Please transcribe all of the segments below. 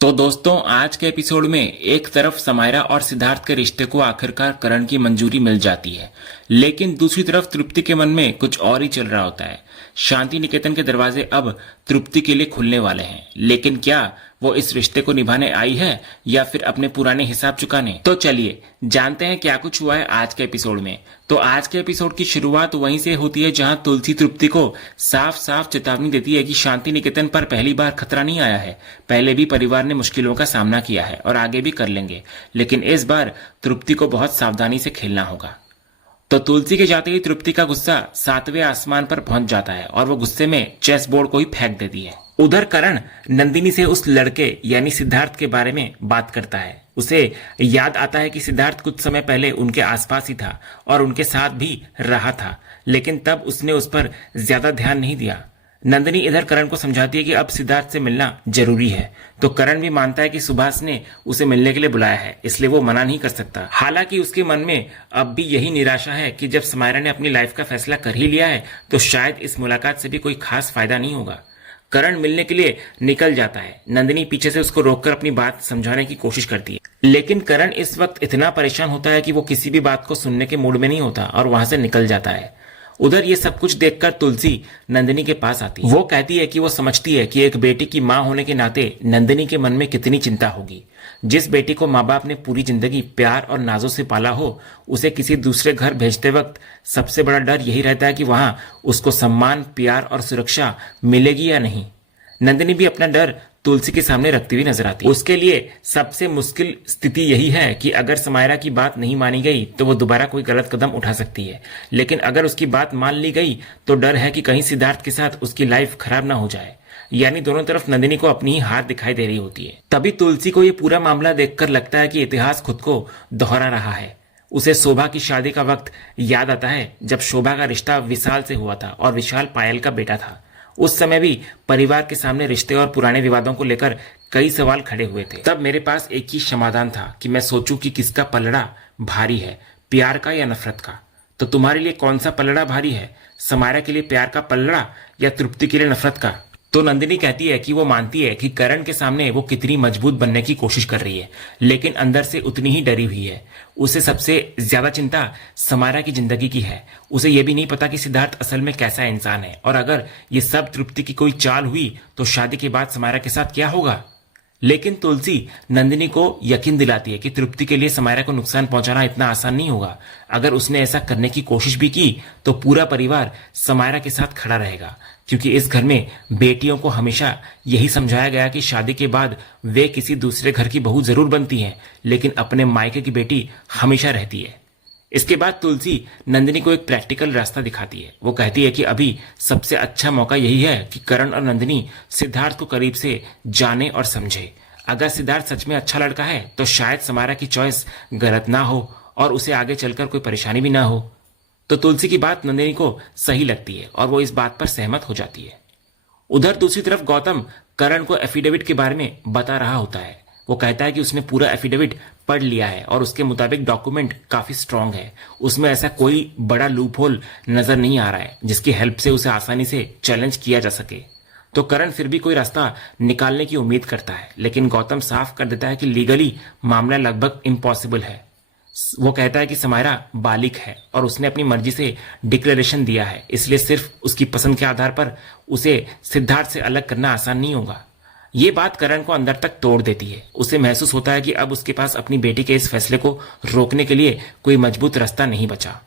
तो दोस्तों आज के एपिसोड में एक तरफ समायरा और सिद्धार्थ के रिश्ते को आखिरकार करण की मंजूरी मिल जाती है, लेकिन दूसरी तरफ तृप्ति के मन में कुछ और ही चल रहा होता है। शांति निकेतन के दरवाजे अब तृप्ति के लिए खुलने वाले हैं, लेकिन क्या वो इस रिश्ते को निभाने आई है या फिर अपने पुराने हिसाब चुकाने? तो चलिए जानते हैं क्या कुछ हुआ है आज के एपिसोड में। तो आज के एपिसोड की शुरुआत वहीं से होती है जहां तुलसी तृप्ति को साफ साफ चेतावनी देती है कि शांति निकेतन पर पहली बार खतरा नहीं आया है। पहले भी परिवार ने मुश्किलों का सामना किया है और आगे भी कर लेंगे, लेकिन इस बार तृप्ति को बहुत सावधानी से खेलना होगा। तो तुलसी के जाते ही तृप्ति का गुस्सा 7वें आसमान पर पहुंच जाता है और वो गुस्से में चेस बोर्ड को ही फेंक देती है। उधर करण नंदिनी से उस लड़के यानी सिद्धार्थ के बारे में बात करता है। उसे याद आता है कि सिद्धार्थ कुछ समय पहले उनके आसपास ही था और उनके साथ भी रहा था, लेकिन तब उसने उस पर ज्यादा ध्यान नहीं दिया। नंदिनी इधर करण को समझाती है कि अब सिद्धार्थ से मिलना जरूरी है, तो करण भी मानता है कि सुभाष ने उसे मिलने के लिए बुलाया है, इसलिए वो मना नहीं कर सकता। हालांकि उसके मन में अब भी यही निराशा है कि जब समायरा ने अपनी लाइफ का फैसला कर ही लिया है तो शायद इस मुलाकात से भी कोई खास फायदा नहीं होगा। करण मिलने के लिए निकल जाता है। नंदिनी पीछे से उसको रोककर अपनी बात समझाने की कोशिश करती है, लेकिन करण इस वक्त इतना परेशान होता है कि वो किसी भी बात को सुनने के मूड में नहीं होता और वहां से निकल जाता है। उधर ये सब कुछ देखकर तुलसी नंदिनी के पास आती है। वो कहती है कि वो समझती है कि एक बेटी की मां होने के नाते नंदिनी के मन में कितनी चिंता होगी। जिस बेटी को माँ बाप ने पूरी जिंदगी प्यार और नाजों से पाला हो, उसे किसी दूसरे घर भेजते वक्त सबसे बड़ा डर यही रहता है कि वहां उसको सम्मान, प्यार और सुरक्षा मिलेगी या नहीं। नंदिनी भी अपना डर तुलसी के सामने रखती हुई नजर आती है। उसके लिए सबसे मुश्किल स्थिति यही है कि अगर समायरा की बात नहीं मानी गई तो वो दोबारा कोई गलत कदम उठा सकती है, लेकिन अगर उसकी बात मान ली गई तो डर है कि कहीं सिद्धार्थ के साथ उसकी लाइफ खराब ना हो जाए। यानी दोनों तरफ नंदिनी को अपनी ही हार दिखाई दे रही होती है। तभी तुलसी को ये पूरा मामला देखकर लगता है कि इतिहास खुद को दोहरा रहा है। उसे शोभा की शादी का वक्त याद आता है जब शोभा का रिश्ता विशाल से हुआ था और विशाल पायल का बेटा था। उस समय भी परिवार के सामने रिश्ते और पुराने विवादों को लेकर कई सवाल खड़े हुए थे। तब मेरे पास एक ही समाधान था कि मैं सोचूं कि किसका पलड़ा भारी है, प्यार का या नफरत का। तो तुम्हारे लिए कौन सा पलड़ा भारी है, समायरा के लिए प्यार का पलड़ा या तृप्ति के लिए नफरत का? तो नंदिनी कहती है कि वो मानती है कि करण के सामने वो कितनी मजबूत बनने की कोशिश कर रही है, लेकिन अंदर से उतनी ही डरी हुई है। उसे सबसे ज्यादा चिंता समायरा की जिंदगी की है। उसे ये भी नहीं पता कि सिद्धार्थ असल में कैसा इंसान है, और अगर ये सब तृप्ति की कोई चाल हुई तो शादी के बाद समायरा के साथ क्या होगा। लेकिन तुलसी नंदिनी को यकीन दिलाती है कि तृप्ति के लिए समायरा को नुकसान पहुंचाना इतना आसान नहीं होगा। अगर उसने ऐसा करने की कोशिश भी की तो पूरा परिवार समायरा के साथ खड़ा रहेगा, क्योंकि इस घर में बेटियों को हमेशा यही समझाया गया कि शादी के बाद वे किसी दूसरे घर की बहू जरूर बनती हैं, लेकिन अपने मायके की बेटी हमेशा रहती है। इसके बाद तुलसी नंदिनी को एक प्रैक्टिकल रास्ता दिखाती है। वो कहती है कि अभी सबसे अच्छा मौका यही है कि करण और नंदिनी सिद्धार्थ को करीब से जाने और समझे। अगर सिद्धार्थ सच में अच्छा लड़का है तो शायद समायरा की चॉइस गलत ना हो और उसे आगे चलकर कोई परेशानी भी ना हो। तो तुलसी की बात नंदिनी को सही लगती है और वो इस बात पर सहमत हो जाती है। उधर दूसरी तरफ गौतम करण को एफिडेविट के बारे में बता रहा होता है। वो कहता है कि उसने पूरा एफिडेविट पढ़ लिया है और उसके मुताबिक डॉक्यूमेंट काफी स्ट्रांग है। उसमें ऐसा कोई बड़ा लूपहोल नजर नहीं आ रहा है जिसकी हेल्प से उसे आसानी से चैलेंज किया जा सके। तो करण फिर भी कोई रास्ता निकालने की उम्मीद करता है, लेकिन गौतम साफ कर देता है कि लीगली मामला लगभग इम्पॉसिबल है। वो कहता है कि समायरा बालिग है और उसने अपनी मर्जी से डिक्लेरेशन दिया है, इसलिए सिर्फ उसकी पसंद के आधार पर उसे सिद्धार्थ से अलग करना आसान नहीं होगा। ये बात करण को अंदर तक तोड़ देती है। उसे महसूस होता है कि अब उसके पास अपनी बेटी के इस फैसले को रोकने के लिए कोई मजबूत रास्ता नहीं बचा।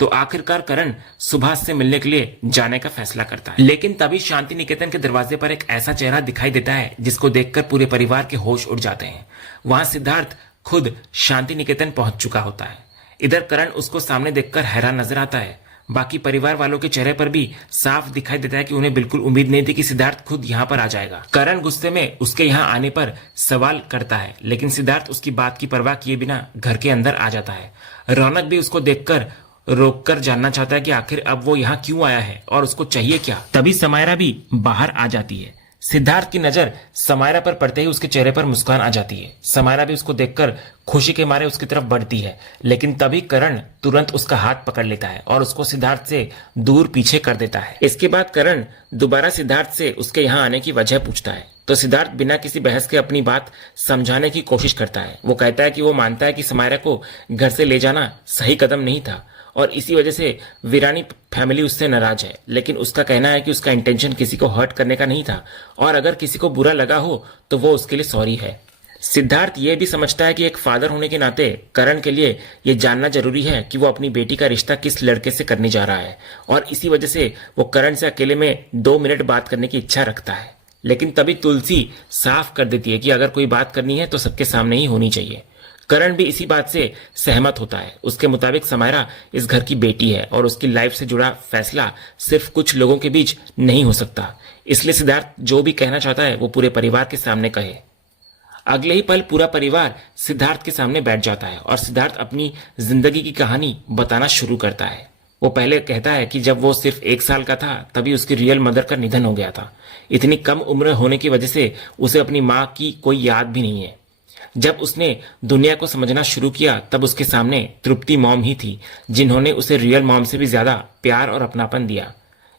तो आखिरकार करण सुभाष से मिलने के लिए जाने का फैसला करता है, लेकिन तभी शांति निकेतन के दरवाजे पर एक ऐसा चेहरा दिखाई देता है जिसको देखकर पूरे परिवार के होश उड़ जाते हैं। वहां सिद्धार्थ खुद शांति निकेतन पहुंच चुका होता है। इधर करण उसको सामने देखकर हैरान नजर आता है। बाकी परिवार वालों के चेहरे पर भी साफ दिखाई देता है कि उन्हें बिल्कुल उम्मीद नहीं थी कि सिद्धार्थ खुद यहाँ पर आ जाएगा। करण गुस्से में उसके यहाँ आने पर सवाल करता है, लेकिन सिद्धार्थ उसकी बात की परवाह किए बिना घर के अंदर आ जाता है। रौनक भी उसको देखकर रोककर जानना चाहता है कि आखिर अब वो यहाँ क्यों आया है और उसको चाहिए क्या। तभी समायरा भी बाहर आ जाती है। सिद्धार्थ की नजर समायरा पर पड़ते ही उसके चेहरे पर मुस्कान आ जाती है। समायरा भी उसको देखकर खुशी के मारे उसकी तरफ बढ़ती है, लेकिन तभी करण तुरंत उसका हाथ पकड़ लेता है और उसको सिद्धार्थ से दूर पीछे कर देता है। इसके बाद करण दोबारा सिद्धार्थ से उसके यहाँ आने की वजह पूछता है, तो सिद्धार्थ बिना किसी बहस के अपनी बात समझाने की कोशिश करता है। वो कहता है कि वो मानता है कि समायरा को घर से ले जाना सही कदम नहीं था और इसी वजह से वीरानी फैमिली उससे नाराज है, लेकिन उसका कहना है कि उसका इंटेंशन किसी को हर्ट करने का नहीं था और अगर किसी को बुरा लगा हो तो वो उसके लिए सॉरी है। सिद्धार्थ ये भी समझता है कि एक फादर होने के नाते करण के लिए ये जानना जरूरी है कि वो अपनी बेटी का रिश्ता किस लड़के से करने जा रहा है और इसी वजह से वो करण से अकेले में 2 मिनट बात करने की इच्छा रखता है। लेकिन तभी तुलसी साफ कर देती है कि अगर कोई बात करनी है तो सबके सामने ही होनी चाहिए। करण भी इसी बात से सहमत होता है। उसके मुताबिक समायरा इस घर की बेटी है और उसकी लाइफ से जुड़ा फैसला सिर्फ कुछ लोगों के बीच नहीं हो सकता, इसलिए सिद्धार्थ जो भी कहना चाहता है वो पूरे परिवार के सामने कहे। अगले ही पल पूरा परिवार सिद्धार्थ के सामने बैठ जाता है और सिद्धार्थ अपनी जिंदगी की कहानी बताना शुरू करता है। वो पहले कहता है कि जब वो सिर्फ 1 साल का था तभी उसकी रियल मदर का निधन हो गया था। इतनी कम उम्र होने की वजह से उसे अपनी माँ की कोई याद भी नहीं है। जब उसने दुनिया को समझना शुरू किया तब उसके सामने तृप्ति मॉम ही थी, जिन्होंने उसे रियल मॉम से भी ज्यादा प्यार और अपनापन दिया।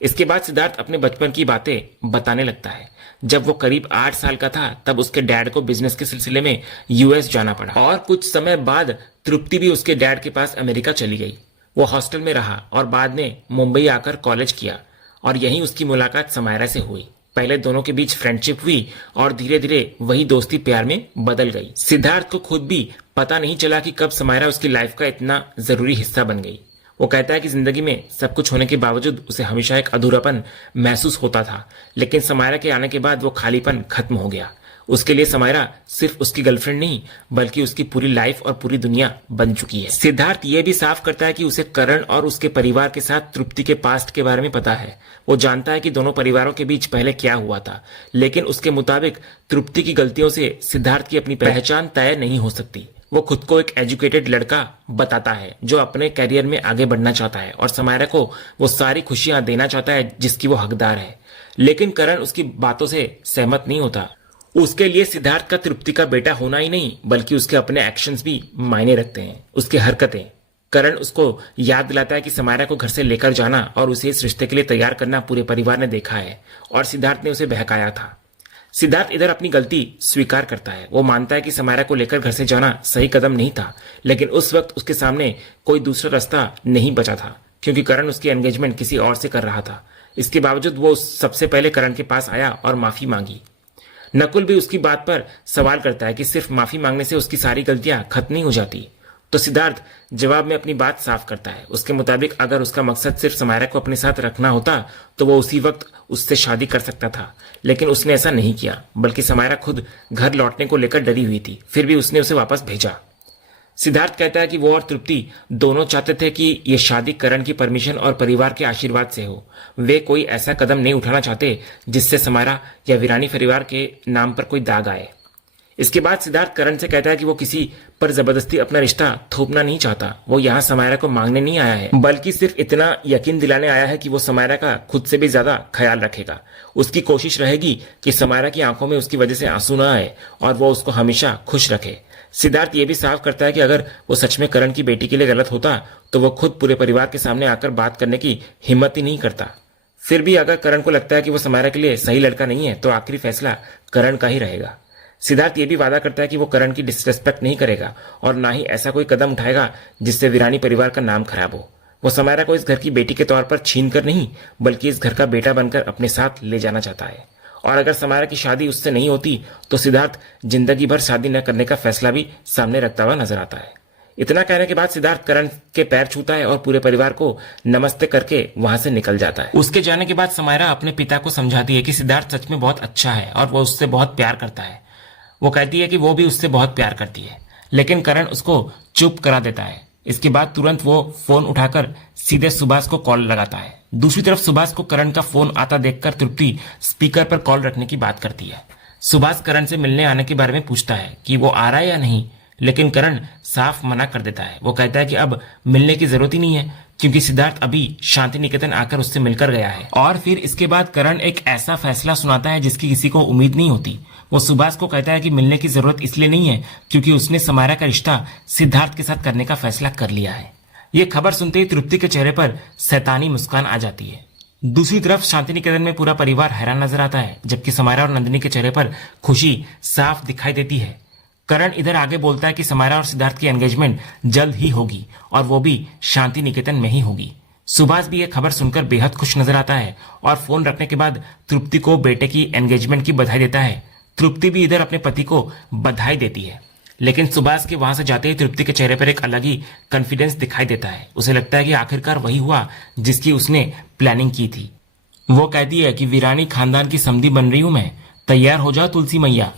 इसके बाद सिद्धार्थ अपने बचपन की बातें बताने लगता है। जब वो करीब 8 साल का था तब उसके डैड को बिजनेस के सिलसिले में यूएस जाना पड़ा और कुछ समय बाद तृप्ति भी उसके डैड के पास अमेरिका चली गई। वो हॉस्टल में रहा और बाद में मुंबई आकर कॉलेज किया और यहीं उसकी मुलाकात समायरा से हुई। पहले दोनों के बीच फ्रेंडशिप हुई और धीरे धीरे वही दोस्ती प्यार में बदल गई। सिद्धार्थ को खुद भी पता नहीं चला कि कब समायरा उसकी लाइफ का इतना जरूरी हिस्सा बन गई। वो कहता है कि जिंदगी में सब कुछ होने के बावजूद उसे हमेशा एक अधूरापन महसूस होता था, लेकिन समायरा के आने के बाद वो खालीपन खत्म हो गया। उसके लिए समायरा सिर्फ उसकी गर्लफ्रेंड नहीं बल्कि उसकी पूरी लाइफ और पूरी दुनिया बन चुकी है। सिद्धार्थ ये भी साफ करता है कि उसे करण और उसके परिवार के साथ तृप्ति के पास्ट के बारे में पता है। वो जानता है कि दोनों परिवारों के बीच पहले क्या हुआ था, लेकिन उसके मुताबिक तृप्ति की गलतियों से सिद्धार्थ की अपनी पहचान तय नहीं हो सकती। वो खुद को एक एजुकेटेड लड़का बताता है जो अपने करियर में आगे बढ़ना चाहता है और समायरा को वो सारी खुशियां देना चाहता है जिसकी वो हकदार है। लेकिन करण उसकी बातों से सहमत नहीं होता। उसके लिए सिद्धार्थ का तृप्ति का बेटा होना ही नहीं बल्कि उसके अपने एक्शंस भी मायने रखते हैं, उसकी हरकतें। करण उसको याद दिलाता है कि समायरा को घर से लेकर जाना और उसे इस रिश्ते के लिए तैयार करना पूरे परिवार ने देखा है और सिद्धार्थ ने उसे बहकाया था। सिद्धार्थ इधर अपनी गलती स्वीकार करता है। वो मानता है कि समायरा को लेकर घर से जाना सही कदम नहीं था, लेकिन उस वक्त उसके सामने कोई दूसरा रास्ता नहीं बचा था क्योंकि करण उसकी एंगेजमेंट किसी और से कर रहा था। इसके बावजूद वो सबसे पहले करण के पास आया और माफी मांगी। नकुल भी उसकी बात पर सवाल करता है कि सिर्फ माफी मांगने से उसकी सारी गलतियां खत्म नहीं हो जाती, तो सिद्धार्थ जवाब में अपनी बात साफ करता है। उसके मुताबिक अगर उसका मकसद सिर्फ समायरा को अपने साथ रखना होता तो वो उसी वक्त उससे शादी कर सकता था, लेकिन उसने ऐसा नहीं किया, बल्कि समायरा खुद घर लौटने को लेकर डरी हुई थी, फिर भी उसने उसे वापस भेजा। सिद्धार्थ कहता है कि वो और तृप्ति दोनों चाहते थे कि ये शादी करण की परमिशन और परिवार के आशीर्वाद से हो। वे कोई ऐसा कदम नहीं उठाना चाहते जिससे समायरा या वीरानी परिवार के नाम पर कोई दाग आए। इसके बाद सिद्धार्थ करण से कहता है कि वो किसी पर जबरदस्ती अपना रिश्ता थोपना नहीं चाहता। वो यहाँ समायरा को मांगने नहीं आया है, बल्कि सिर्फ इतना यकीन दिलाने आया है कि वो समायरा का खुद से भी ज्यादा ख्याल रखेगा। उसकी कोशिश रहेगी कि समायरा की आंखों में उसकी वजह से आंसू न आए और वो उसको हमेशा खुश रखे। सिद्धार्थ ये भी साफ करता है कि अगर वो सच में करण की बेटी के लिए गलत होता तो वो खुद पूरे परिवार के सामने आकर बात करने की हिम्मत ही नहीं करता। फिर भी अगर करण को लगता है कि वो समायरा के लिए सही लड़का नहीं है तो आखिरी फैसला करण का ही रहेगा। सिद्धार्थ ये भी वादा करता है कि वो करण की डिसरेस्पेक्ट नहीं करेगा और ना ही ऐसा कोई कदम उठाएगा जिससे वीरानी परिवार का नाम खराब हो। वो समायरा को इस घर की बेटी के तौर पर छीन कर नहीं बल्कि इस घर का बेटा बनकर अपने साथ ले जाना चाहता है। और अगर समायरा की शादी उससे नहीं होती तो सिद्धार्थ जिंदगी भर शादी न करने का फैसला भी सामने रखता हुआ नजर आता है। इतना कहने के बाद सिद्धार्थ करण के पैर छूता है और पूरे परिवार को नमस्ते करके वहां से निकल जाता है। उसके जाने के बाद समायरा अपने पिता को समझाती है कि सिद्धार्थ सच में बहुत अच्छा है और वो उससे बहुत प्यार करता है। वो कहती है कि वो भी उससे बहुत प्यार करती है, लेकिन करण उसको चुप करा देता है। इसके बाद तुरंत वो फोन उठाकर सीधे सुभाष को कॉल लगाता है। दूसरी तरफ सुभाष को करण का फोन आता देखकर तृप्ति स्पीकर पर कॉल रखने की बात करती है। सुभाष करण से मिलने आने के बारे में पूछता है कि वो आ रहा है या नहीं, लेकिन करण साफ मना कर देता है। वो कहता है कि अब मिलने की जरूरत ही नहीं है क्योंकि सिद्धार्थ अभी शांति निकेतन आकर उससे मिलकर गया है। और फिर इसके बाद करण एक ऐसा फैसला सुनाता है जिसकी किसी को उम्मीद नहीं होती। वो सुभाष को कहता है कि मिलने की जरूरत इसलिए नहीं है क्योंकि उसने समायरा का रिश्ता सिद्धार्थ के साथ करने का फैसला कर लिया है। ये खबर सुनते ही तृप्ति के चेहरे पर शैतानी मुस्कान आ जाती है। दूसरी तरफ शांति निकेतन में पूरा परिवार हैरान नजर आता है, जबकि समायरा और नंदिनी के चेहरे पर खुशी साफ दिखाई देती है। करण इधर आगे बोलता है कि समायरा और सिद्धार्थ की एंगेजमेंट जल्द ही होगी और वो भी शांति निकेतन में ही होगी। सुभाष भी यह खबर सुनकर बेहद खुश नजर आता है और फोन रखने के बाद तृप्ति को बेटे की एंगेजमेंट की बधाई देता है। तृप्ति भी इधर अपने पति को बधाई देती है, लेकिन सुभाष के वहां से जाते ही तृप्ति के चेहरे पर एक अलग ही कॉन्फिडेंस दिखाई देता है। उसे लगता है कि आखिरकार वही हुआ जिसकी उसने प्लानिंग की थी। वो कहती है कि वीरानी खानदान की समधी बन रही हूं मैं, तैयार हो जाओ तुलसी मैया।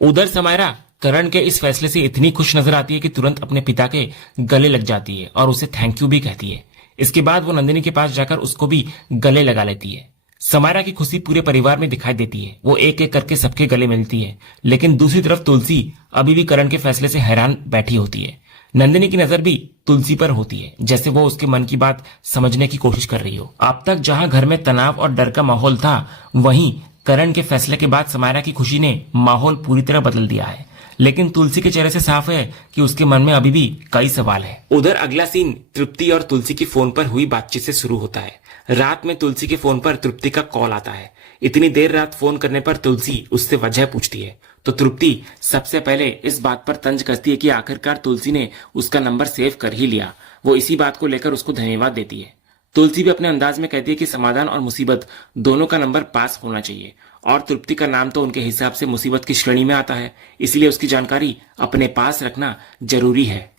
उधर समायरा करण के इस फैसले से इतनी खुश नजर आती है कि तुरंत अपने पिता के गले लग जाती है और उसे थैंक यू भी कहती है। इसके बाद वो नंदिनी के पास जाकर उसको भी गले लगा लेती है। समायरा की खुशी पूरे परिवार में दिखाई देती है। वो एक एक करके सबके गले मिलती है, लेकिन दूसरी तरफ तुलसी अभी भी करण के फैसले से हैरान बैठी होती है। नंदिनी की नजर भी तुलसी पर होती है, जैसे वो उसके मन की बात समझने की कोशिश कर रही हो। अब तक जहां घर में तनाव और डर का माहौल था, वहीं करण के फैसले के बाद समायरा की खुशी ने माहौल पूरी तरह बदल दिया है। लेकिन तुलसी के चेहरे से साफ है कि उसके मन में अभी भी कई सवाल है। उधर अगला सीन तृप्ति और तुलसी की फोन पर हुई बातचीत से शुरू होता है। रात में तुलसी के फोन पर तृप्ति का कॉल आता है। इतनी देर रात फोन करने पर तुलसी उससे वजह पूछती है, तो तृप्ति सबसे पहले इस बात पर तंज कसती है कि आखिरकार तुलसी ने उसका नंबर सेव कर ही लिया। वो इसी बात को लेकर उसको धन्यवाद देती है। तुलसी भी अपने अंदाज में कहती है कि समाधान और मुसीबत दोनों का नंबर पास होना चाहिए, और तृप्ति का नाम तो उनके हिसाब से मुसीबत की श्रेणी में आता है, इसलिए उसकी जानकारी अपने पास रखना जरूरी है।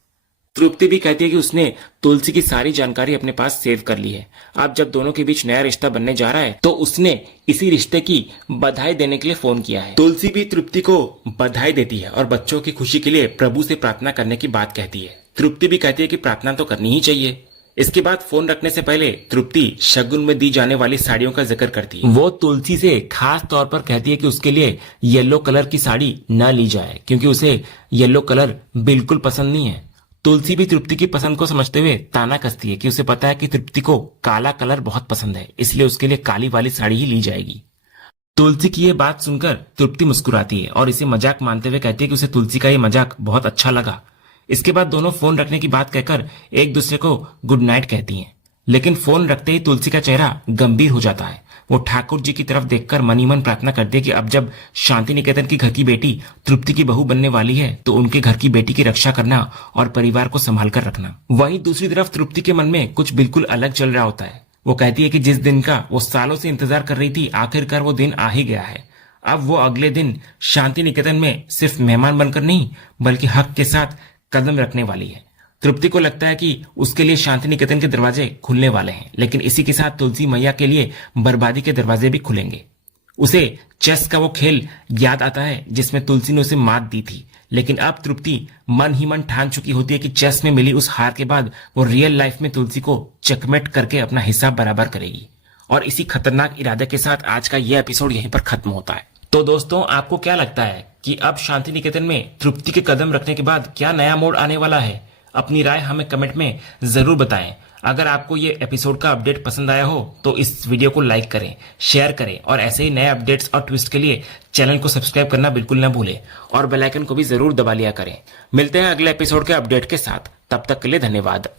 तृप्ति भी कहती है कि उसने तुलसी की सारी जानकारी अपने पास सेव कर ली है। अब जब दोनों के बीच नया रिश्ता बनने जा रहा है, तो उसने इसी रिश्ते की बधाई देने के लिए फोन किया है। तुलसी भी तृप्ति को बधाई देती है और बच्चों की खुशी के लिए प्रभु से प्रार्थना करने की बात कहती है। तृप्ति भी कहती है कि प्रार्थना तो करनी ही चाहिए। इसके बाद फोन रखने से पहले तृप्ति शगुन में दी जाने वाली साड़ियों का जिक्र करती है। वो तुलसी से खास तौर पर कहती है कि उसके लिए येलो कलर की साड़ी न ली जाए, क्योंकि उसे येलो कलर बिल्कुल पसंद नहीं है। तुलसी भी तृप्ति की पसंद को समझते हुए ताना कसती है कि उसे पता है कि तृप्ति को काला कलर बहुत पसंद है, इसलिए उसके लिए काली वाली साड़ी ही ली जाएगी। तुलसी की ये बात सुनकर तृप्ति मुस्कुराती है और इसे मजाक मानते हुए कहती है कि उसे तुलसी का ये मजाक बहुत अच्छा लगा। इसके बाद दोनों फोन रखने की बात कहकर एक दूसरे को गुड नाइट कहती हैं। लेकिन फोन रखते ही तुलसी का चेहरा गंभीर हो जाता है। वो ठाकुर जी की तरफ देखकर मनी मन प्रार्थना करती है कि अब जब शांति निकेतन की घर की बेटी तृप्ति की बहू बनने वाली है, तो उनके घर की बेटी की रक्षा करना और परिवार को संभाल कर रखना। वहीं दूसरी तरफ तृप्ति के मन में कुछ बिल्कुल अलग चल रहा होता है। वो कहती है कि जिस दिन का वो सालों से इंतजार कर रही थी, आखिरकार वो दिन आ ही गया है। अब वो अगले दिन शांति निकेतन में सिर्फ मेहमान बनकर नहीं, बल्कि हक के साथ कदम रखने वाली है। तृप्ति को लगता है कि उसके लिए शांति निकेतन के दरवाजे खुलने वाले हैं, लेकिन इसी के साथ तुलसी मैया के लिए बर्बादी के दरवाजे भी खुलेंगे। उसे चेस का वो खेल याद आता है जिसमें तुलसी ने उसे मात दी थी, लेकिन अब तृप्ति मन ही मन ठान चुकी होती है कि चेस में मिली उस हार के बाद वो रियल लाइफ में तुलसी को चेकमेट करके अपना हिसाब बराबर करेगी। और इसी खतरनाक इरादे के साथ आज का यह एपिसोड यहीं पर खत्म होता है। तो दोस्तों, आपको क्या लगता है कि अब शांति निकेतन में तृप्ति के कदम रखने के बाद क्या नया मोड़ आने वाला है? अपनी राय हमें कमेंट में जरूर बताएं। अगर आपको ये एपिसोड का अपडेट पसंद आया हो तो इस वीडियो को लाइक करें, शेयर करें और ऐसे ही नए अपडेट्स और ट्विस्ट के लिए चैनल को सब्सक्राइब करना बिल्कुल ना भूलें और बेल आइकन को भी जरूर दबा लिया करें। मिलते हैं अगले एपिसोड के अपडेट के साथ, तब तक के लिए धन्यवाद।